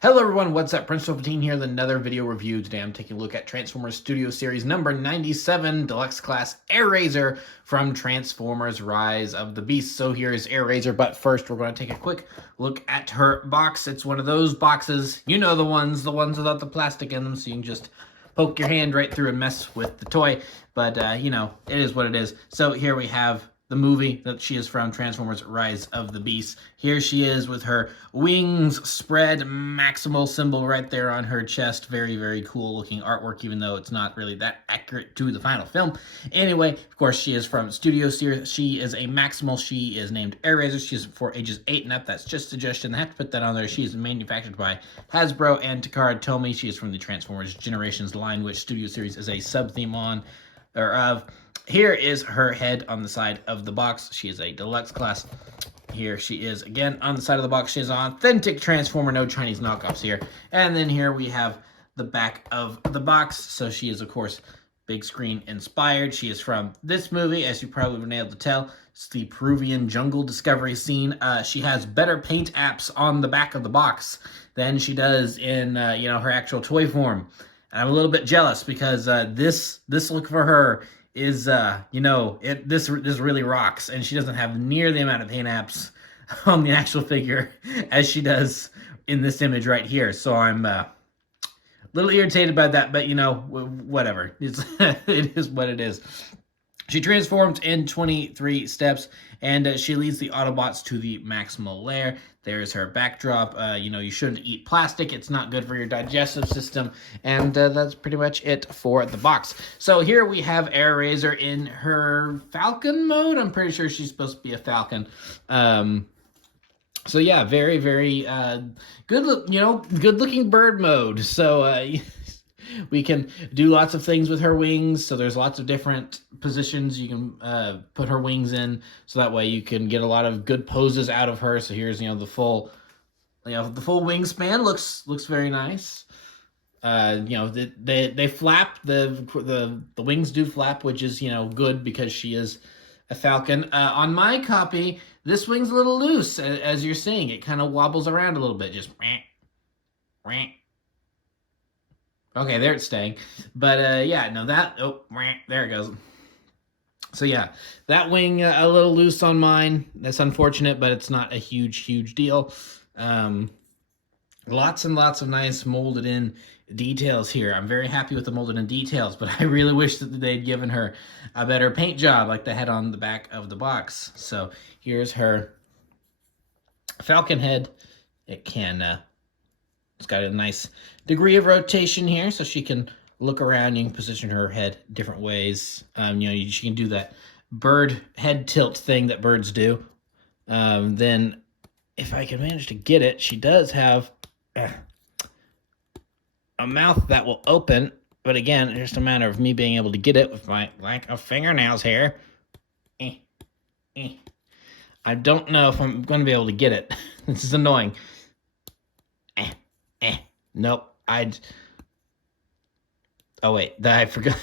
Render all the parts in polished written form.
Hello everyone, what's up? Prince 15 here with another video review. Today I'm taking a look at Transformers Studio Series number 97, Deluxe Class Airazor from Transformers Rise of the Beast. So here is Airazor, but first we're going to take a quick look at her box. It's one of those boxes, you know, the ones without the plastic in them, so you can just poke your hand right through and mess with the toy. But, you know, it is what it is. So here we have the movie that she is from, Transformers Rise of the Beast. Here she is with her wings spread, maximal symbol right there on her chest. Very, very cool looking artwork, even though it's not really that accurate to the final film. Anyway, of course, she is from Studio Series. She is a maximal. She is named Airazor. She's for ages 8 and up. That's just a suggestion. I have to put that on there. She is manufactured by Hasbro and Takara Tomy. She is from the Transformers Generations line, which Studio Series is a sub-theme on, or of. Here is her head on the side of the box. She is a deluxe class. Here she is again on the side of the box. She is an authentic Transformer, no Chinese knockoffs here. And then here we have the back of the box. So she is, of course, big screen inspired. She is from this movie, as you probably been able to tell. It's the Peruvian jungle discovery scene. She has better paint apps on the back of the box than she does in you know, her actual toy form. And I'm a little bit jealous because this look for her is, you know, this really rocks, and she doesn't have near the amount of paint apps on the actual figure as she does in this image right here. So I'm a little irritated by that, but, you know, whatever. It's it is what it is. She transforms in 23 steps, and she leads the Autobots to the maximal lair. There's her backdrop. You know, you shouldn't eat plastic. It's not good for your digestive system. And that's pretty much it for the box. So here we have Airazor in her Falcon mode. I'm pretty sure she's supposed to be a Falcon. So yeah, very, very good-looking bird mode. So we can do lots of things with her wings. So there's lots of different positions you can put her wings in. So that way you can get a lot of good poses out of her. So here's, you know, the full wingspan looks very nice. You know, they flap, the wings do flap, which is, you know, good because she is a Falcon. On my copy, this wing's a little loose, as you're seeing. It kind of wobbles around a little bit, just okay, there it's staying. But, yeah, no, there it goes. So, yeah, that wing a little loose on mine. That's unfortunate, but it's not a huge deal. Lots and lots of nice molded in details here. I'm very happy with the molded in details, but I really wish that they'd given her a better paint job like they had on the back of the box. So, here's her Falcon head. It can... It's got a nice degree of rotation here, so she can look around. You can position her head different ways. You know, she can do that bird head tilt thing that birds do. Then, if I can manage to get it, she does have a mouth that will open. But again, it's just a matter of me being able to get it with my lack of fingernails here. I don't know if I'm going to be able to get it. This is annoying. Nope. Oh wait, I forgot.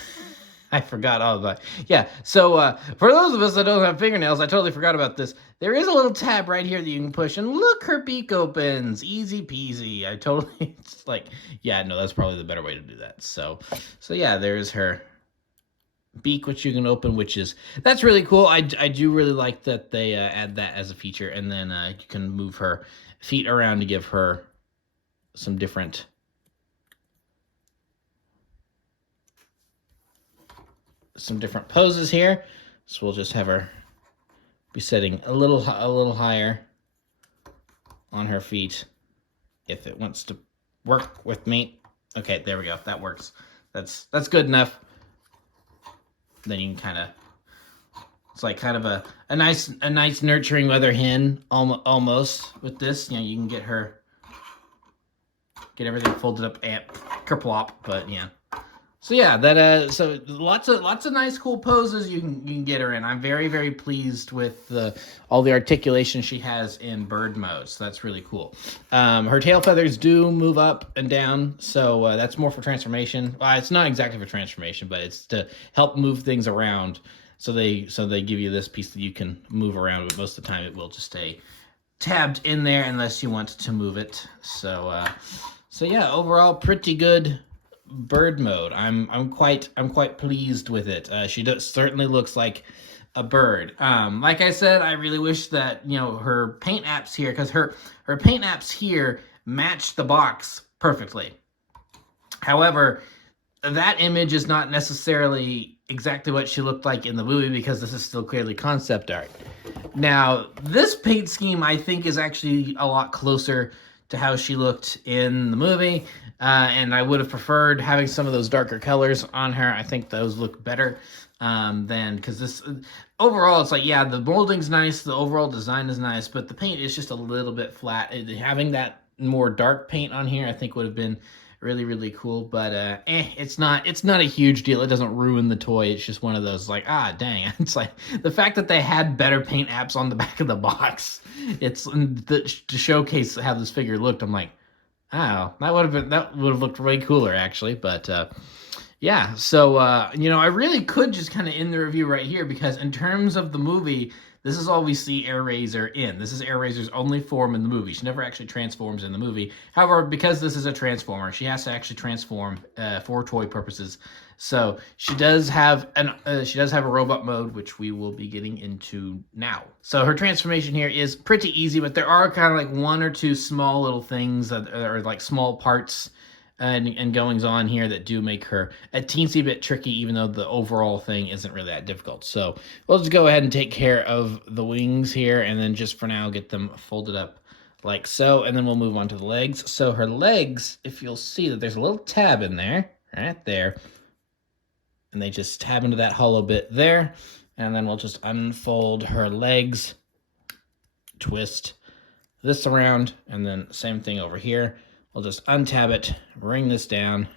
I forgot all about. Yeah. So for those of us that don't have fingernails, I totally forgot about this. There is a little tab right here that you can push, and look, her beak opens. Easy peasy. I totally. It's like, yeah, no, that's probably the better way to do that. So yeah, there's her beak, which you can open, that's really cool. I do really like that they add that as a feature, and then you can move her feet around to give her some different poses here. So we'll just have her be setting a little higher on her feet if it wants to work with me. Okay, there we go. That works. That's good enough. Then you can kind of, it's like kind of a nice nurturing mother hen almost with this. You know, you can get everything folded up and kerplop, but yeah. So yeah, that so lots of nice cool poses you can get her in. I'm very pleased with all the articulation she has in bird mode. So that's really cool. Her tail feathers do move up and down, so that's more for transformation. It's not exactly for transformation, but it's to help move things around. So they give you this piece that you can move around, but most of the time it will just stay tabbed in there unless you want to move it. So yeah, overall pretty good bird mode. I'm quite pleased with it. Certainly looks like a bird. Like I said, I really wish that her paint apps here, because her paint apps here match the box perfectly. However, that image is not necessarily exactly what she looked like in the movie, because this is still clearly concept art. Now, this paint scheme, I think, is actually a lot closer to how she looked in the movie, and I would have preferred having some of those darker colors on her. I think those look better than, because this, overall, it's like, yeah, the molding's nice, the overall design is nice, but the paint is just a little bit flat. Having that more dark paint on here, I think, would have been really cool, but it's not a huge deal. It doesn't ruin the toy. It's just one of those, like, dang. It's like the fact that they had better paint apps on the back of the box, to showcase how this figure looked. I'm like, oh, that would have looked way cooler, actually. But yeah, so I really could just kind of end the review right here, because in terms of the movie, this is all we see Airazor in. This is Airazor's only form in the movie. She never actually transforms in the movie. However, because this is a transformer, she has to actually transform for toy purposes. So she does have a robot mode, which we will be getting into now. So her transformation here is pretty easy, but there are kind of like one or two small little things that are like small parts and goings on here that do make her a teensy bit tricky, even though the overall thing isn't really that difficult. So we'll just go ahead and take care of the wings here, and then just for now get them folded up like so, and then we'll move on to the legs. So her legs, if you'll see that there's a little tab in there, right there, and they just tab into that hollow bit there, and then we'll just unfold her legs, twist this around, and then same thing over here. We'll just untab it, bring this down,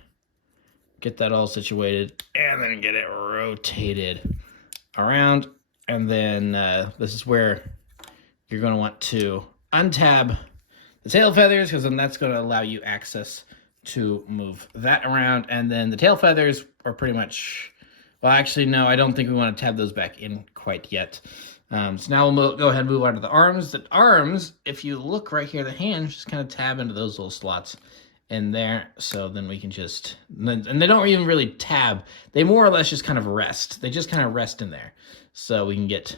get that all situated, and then get it rotated around. And then this is where you're going to want to untab the tail feathers, because then that's going to allow you access to move that around. And then the tail feathers are pretty much, well, actually, no, I don't think we want to tab those back in quite yet. So now we'll go ahead and move on to the arms. The arms, if you look right here, the hands just kind of tab into those little slots in there. So then we can just, and they don't even really tab. They more or less just kind of rest. They just kind of rest in there. So we can get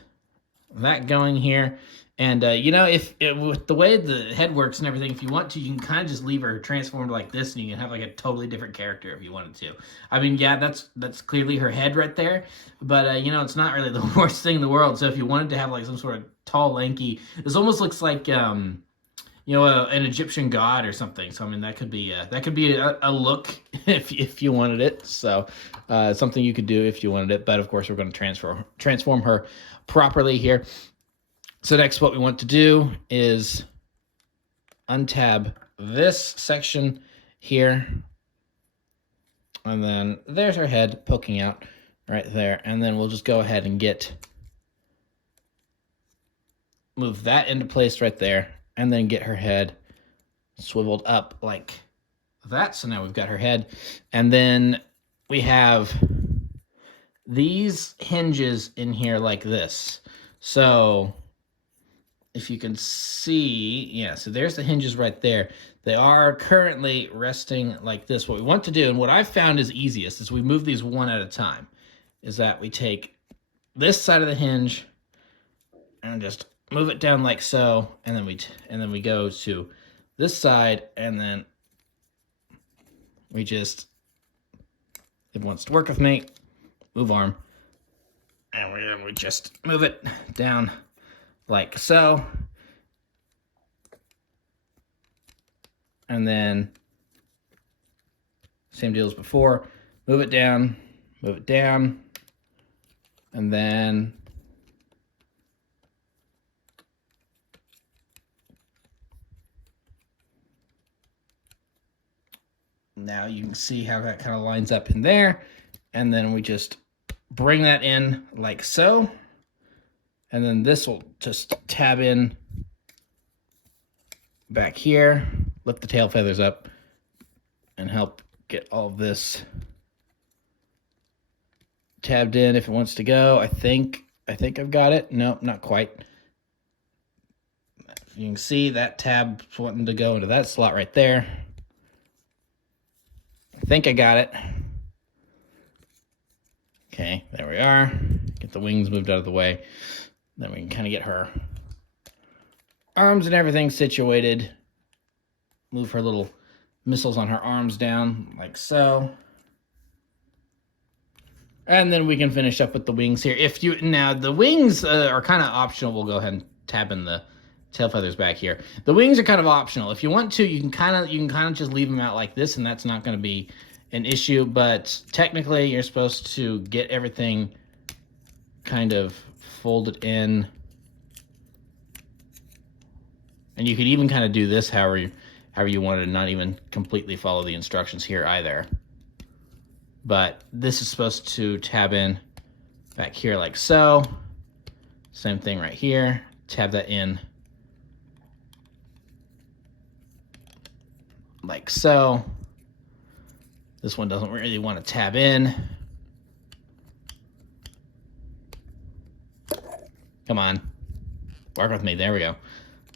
that going here. And, with the way the head works and everything, if you want to, you can kind of just leave her transformed like this, and you can have like a totally different character if you wanted to. I mean, yeah, that's clearly her head right there, but, it's not really the worst thing in the world. So if you wanted to have like some sort of tall, lanky, this almost looks like, an Egyptian god or something. So, I mean, that could be a look if you wanted it. So, something you could do if you wanted it. But, of course, we're going to transform her properly here. So next, what we want to do is untab this section here. And then there's her head poking out right there. And then we'll just go ahead and move that into place right there. And then get her head swiveled up like that. So now we've got her head. And then we have these hinges in here like this. So if you can see, yeah, so there's the hinges right there. They are currently resting like this. What we want to do, and what I've found is easiest, is we move these one at a time, is that we take this side of the hinge and just move it down like so, and then we go to this side, and then we just, if it wants to work with me, move arm, and we just move it down like so. And then same deal as before, move it down, and then now you can see how that kind of lines up in there. And then we just bring that in like so. And then this will just tab in back here, lift the tail feathers up, and help get all of this tabbed in if it wants to go. I think I've got it. Nope, not quite. you can see that tab's wanting to go into that slot right there. I think I got it. Okay, there we are. Get the wings moved out of the way. Then we can kind of get her arms and everything situated. Move her little missiles on her arms down like so. And then we can finish up with the wings here. Now the wings are kind of optional. We'll go ahead and tab in the tail feathers back here. The wings are kind of optional. If you want to, you can kind of just leave them out like this, and that's not going to be an issue. But technically, you're supposed to get everything kind of folded in, and you could even kind of do this however you wanted, to not even completely follow the instructions here either. But this is supposed to tab in back here like so. Same thing right here. Tab that in like so. This one doesn't really want to tab in. Come on. Work with me. There we go.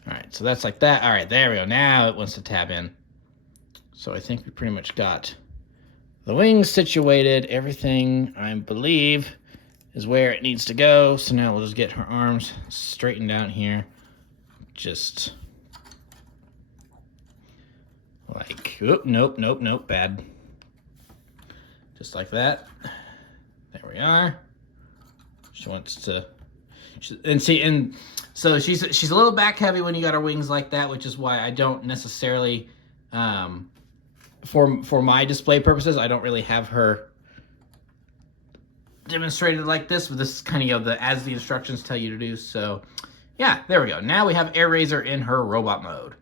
All right, so that's like that. All right, there we go. Now it wants to tab in. So I think we pretty much got the wings situated. Everything, I believe, is where it needs to go. So now we'll just get her arms straightened out here. Just like, nope, bad. Just like that. There we are. She wants to, and so she's a little back heavy when you got her wings like that, which is why I don't necessarily, for my display purposes, I don't really have her demonstrated like this, but this is kind of, as the instructions tell you to do. So yeah, there we go. Now we have Airazor in her robot mode.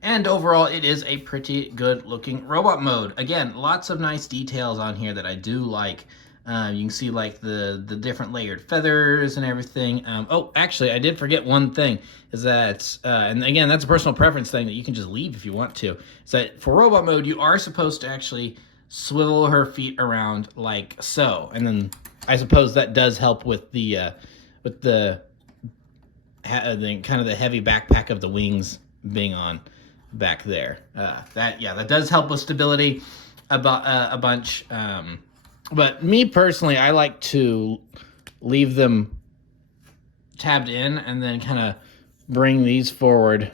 And overall, it is a pretty good looking robot mode. Again, lots of nice details on here that I do like. You can see like the different layered feathers and everything. Oh, actually, I did forget one thing, is that, and again, that's a personal preference thing that you can just leave if you want to, is that for robot mode, you are supposed to actually swivel her feet around like so. And then I suppose that does help with the kind of the heavy backpack of the wings being on back there. That does help with stability a bunch. But me personally, I like to leave them tabbed in and then kind of bring these forward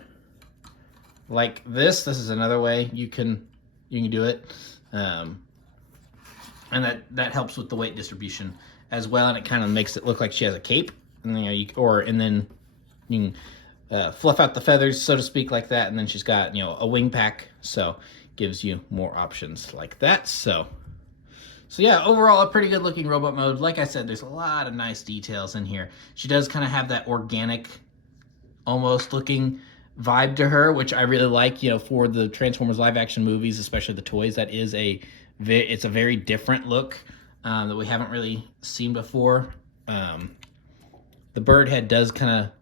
like this. This is another way you can do it, and that helps with the weight distribution as well, and it kind of makes it look like she has a cape. And then you can fluff out the feathers, so to speak, like that, and then she's got a wing pack, so gives you more options like that. So yeah, overall, a pretty good looking robot mode. Like I said, there's a lot of nice details in here. She does kind of have that organic, almost looking vibe to her, which I really like, for the Transformers live action movies, especially the toys. That is it's a very different look that we haven't really seen before. The bird head does kind of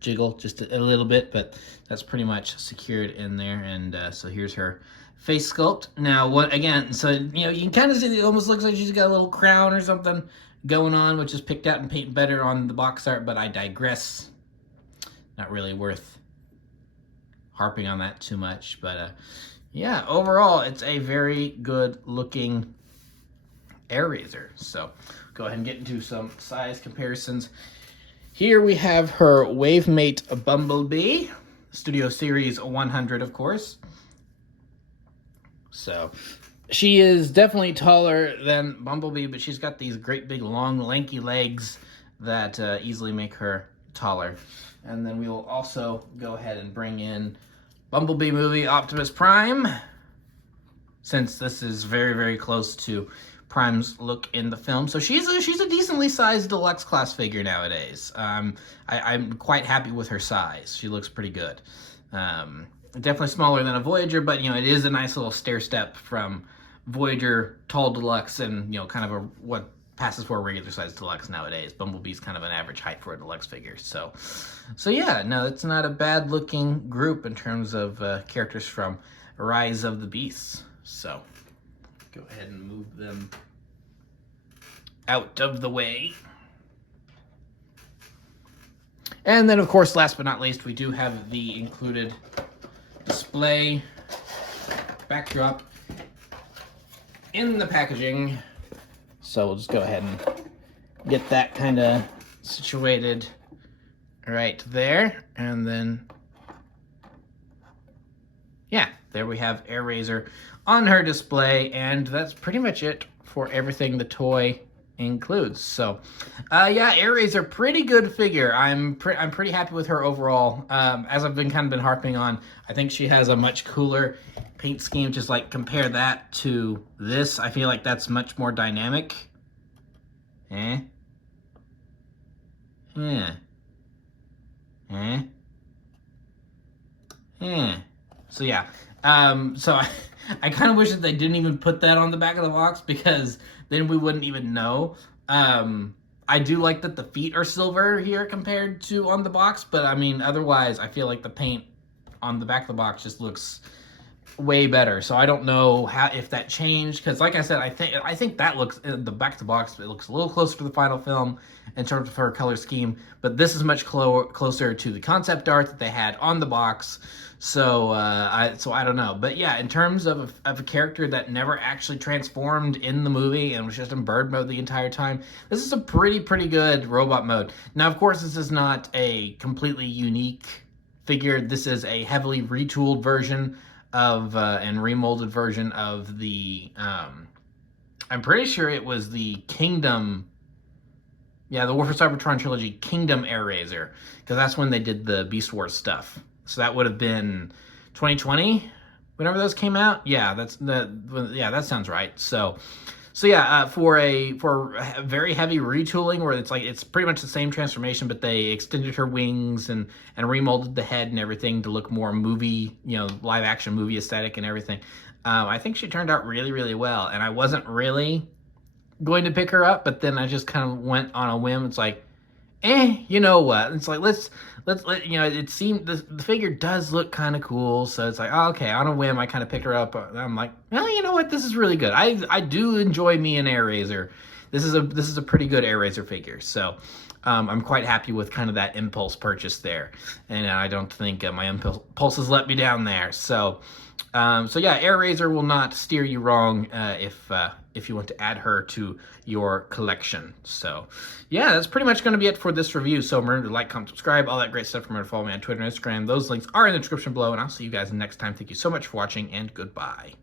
jiggle just a little bit, but that's pretty much secured in there. And so here's her face sculpt. Now, so you can kind of see it almost looks like she's got a little crown or something going on, which is picked out and painted better on the box art, but I digress. Not really worth harping on that too much, but yeah, overall, it's a very good looking Airazor. So go ahead and get into some size comparisons. Here we have her Wavemate Bumblebee, Studio Series 100, of course. So she is definitely taller than Bumblebee, but she's got these great big long lanky legs that easily make her taller. And then we will also go ahead and bring in Bumblebee movie Optimus Prime, since this is very, very close to Prime's look in the film. So she's a decently sized deluxe class figure nowadays. I'm quite happy with her size. She looks pretty good. Definitely smaller than a Voyager, but it is a nice little stair step from Voyager tall deluxe and kind of what passes for a regular size deluxe nowadays. Bumblebee's kind of an average height for a deluxe figure. So yeah, no, it's not a bad looking group in terms of characters from Rise of the Beasts. So go ahead and move them out of the way. And then, of course, last but not least, we do have the included display backdrop in the packaging. So we'll just go ahead and get that kind of situated right there. And then, yeah, there we have Airazor on her display. And that's pretty much it for everything the toy includes. So yeah, Airazor, pretty good figure. I'm pretty happy with her overall. As I've been harping on, I think she has a much cooler paint scheme. Just like compare that to this, I feel like that's much more dynamic. Yeah. So yeah, so I kind of wish that they didn't even put that on the back of the box, because then we wouldn't even know. I do like that the feet are silver here compared to on the box, but I mean, otherwise, I feel like the paint on the back of the box just looks way better. So I don't know if that changed, because like I said, I think that looks, the back of the box, it looks a little closer to the final film in terms of her color scheme, but this is much closer to the concept art that they had on the box. So I don't know, but yeah, in terms of a character that never actually transformed in the movie and was just in bird mode the entire time, this is a pretty good robot mode. Now, of course, this is not a completely unique figure. This is a heavily retooled version of and remolded version of the I'm pretty sure it was the Kingdom, yeah, the War for Cybertron trilogy Kingdom Airazor, because that's when they did the Beast Wars stuff. So that would have been 2020 whenever those came out. Yeah, that sounds right. So yeah, for a very heavy retooling, where it's pretty much the same transformation, but they extended her wings and remolded the head and everything to look more movie, live action movie aesthetic and everything. I think she turned out really well, and I wasn't really going to pick her up, but then I just kind of went on a whim. It's like, you know what? It's like, let's it seemed the figure does look kind of cool, so it's like, oh, okay, on a whim I kind of picked her up. I'm like, well, you know what? This is really good. I do enjoy me an Airazor. This is a pretty good Airazor figure. So I'm quite happy with kind of that impulse purchase there, and I don't think my impulses let me down there. So yeah, Airazor will not steer you wrong if you want to add her to your collection. So yeah, that's pretty much going to be it for this review. So remember to like, comment, subscribe, all that great stuff. Remember to follow me on Twitter and Instagram. Those links are in the description below, and I'll see you guys next time. Thank you so much for watching, and goodbye.